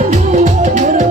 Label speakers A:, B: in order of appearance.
A: বন্ধু